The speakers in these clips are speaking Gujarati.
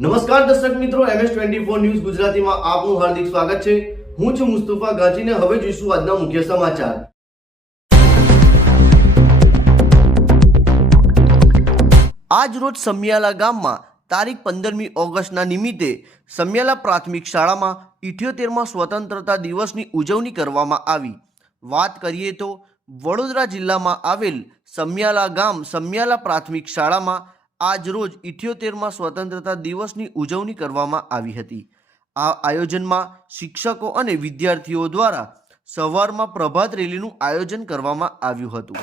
નમસ્કાર દર્શક મિત્રો, MS24 ન્યૂઝ ગુજરાતીમાં આપનું હાર્દિક સ્વાગત છે। હું છું મુસ્તફા ગાજીને। હવે જોઈશું આજના મુખ્ય સમાચાર। આજ રોજ સમિયાલા ગામમાં તારીખ 15મી ઓગસ્ટના નિમિત્તે સમિયાલા પ્રાથમિક શાળામાં 78મા સ્વતંત્રતા દિવસની ઉજવણી કરવામાં આવી। વાત કરીએ તો વડોદરા જિલ્લામાં આવેલ સમિયાલા ગામ સમિયાલા પ્રાથમિક શાળામાં આજ રોજ 78મા સ્વતંત્રતા દિવસની ઉજવણી કરવામાં આવી હતી। આ આયોજનમાં શિક્ષકો અને વિદ્યાર્થીઓ દ્વારા સવારમાં પ્રભાત રેલીનું આયોજન કરવામાં આવ્યું હતું।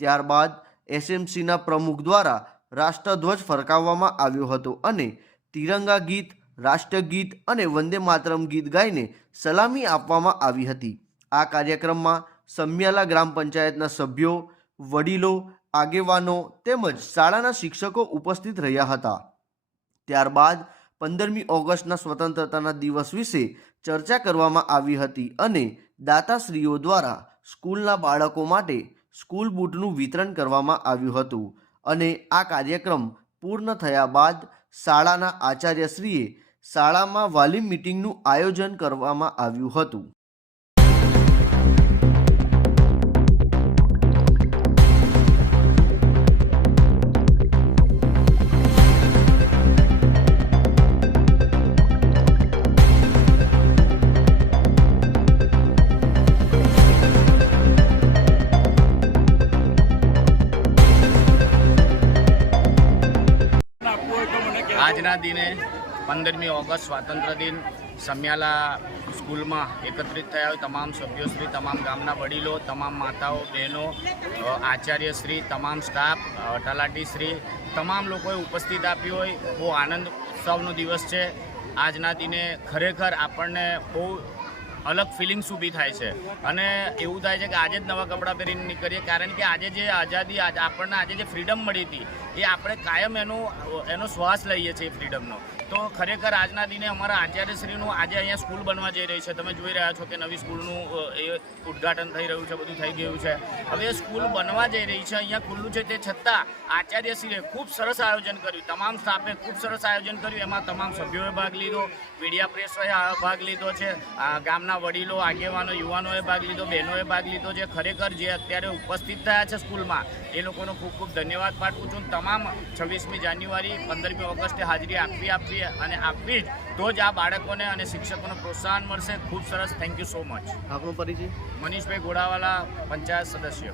ત્યારબાદ SMCના પ્રમુખ દ્વારા રાષ્ટ્રધ્વજ ફરકાવવામાં આવ્યો હતો અને તિરંગા ગીત, રાષ્ટ્રગીત અને વંદે માતરમ ગીત ગાઈને સલામી આપવામાં આવી હતી। આ કાર્યક્રમમાં સમિયાલા ગ્રામ પંચાયતના સભ્યો, વડીલો, આગેવાનો તેમજ શાળાના શિક્ષકો ઉપસ્થિત રહ્યા હતા। ત્યારબાદ 15મી ઓગસ્ટના સ્વતંત્રતાના દિવસ વિશે ચર્ચા કરવામાં આવી હતી અને દાતાશ્રીઓ દ્વારા સ્કૂલના બાળકો માટે સ્કૂલ બૂટનું વિતરણ કરવામાં આવ્યું હતું અને આ કાર્યક્રમ પૂર્ણ થયા બાદ શાળાના આચાર્યશ્રીએ શાળામાં વાલી મીટિંગનું આયોજન કરવામાં આવ્યું હતું। આજના દિને 15મી ઓગસ્ટ સ્વાતંત્ર્ય દિન સમિયાલા સ્કૂલમાં એકત્રિત થયા હોય તમામ સભ્યોશ્રી, તમામ ગામના વડીલો, તમામ માતાઓ, બહેનો, આચાર્યશ્રી, તમામ સ્ટાફ, તલાટીશ્રી, તમામ લોકોએ ઉપસ્થિત આપ્યું હોય। બહુ આનંદ ઉત્સવનો દિવસ છે। આજના દિને ખરેખર આપણને બહુ અલગ ફિલિંગ્સ ઊભી થાય છે અને એવું થાય છે કે આજે જ નવા કપડાં પહેરીને નીકળીએ, કારણ કે આજે જે આઝાદી આપણને આજે જે ફ્રીડમ મળી હતી એ આપણે કાયમ એનો શ્વાસ લઈએ છીએ ફ્રીડમનો। તો ખરેખર આજના દિને અમારા આચાર્યશ્રીનું આજે અહીંયા સ્કૂલ બનવા જઈ રહી છે। તમે જોઈ રહ્યા છો કે નવી સ્કૂલનું એ ઉદ્ઘાટન થઈ રહ્યું છે, બધું થઈ ગયું છે। હવે એ સ્કૂલ બનવા જઈ રહી છે, અહીંયા ખુલ્લું છે, તે છતાં આચાર્યશ્રીએ ખૂબ સરસ આયોજન કર્યું, તમામ સ્ટાફે ખૂબ સરસ આયોજન કર્યું। એમાં તમામ સભ્યોએ ભાગ લીધો, મીડિયા પ્રેસોએ ભાગ લીધો છે, ગામના વડીલો, આગેવાનો, યુવાનોએ ભાગ લીધો, બહેનોએ ભાગ લીધો છે। ખરેખર જે અત્યારે ઉપસ્થિત થયા છે સ્કૂલમાં એ લોકોનો ખૂબ ખૂબ ધન્યવાદ પાઠવું છું। તમામ 26મી જાન્યુઆરી 15મી ઓગસ્ટે હાજરી આપવી અને આપવી જ તો જ આ બાળકોને અને શિક્ષકોને પ્રોત્સાહન મળશે। ખૂબ સરસ, થેન્ક યુ સો મચ। આપનો પરિચય? મનીષભાઈ ઘોડાવાલા, પંચાયત સદસ્ય।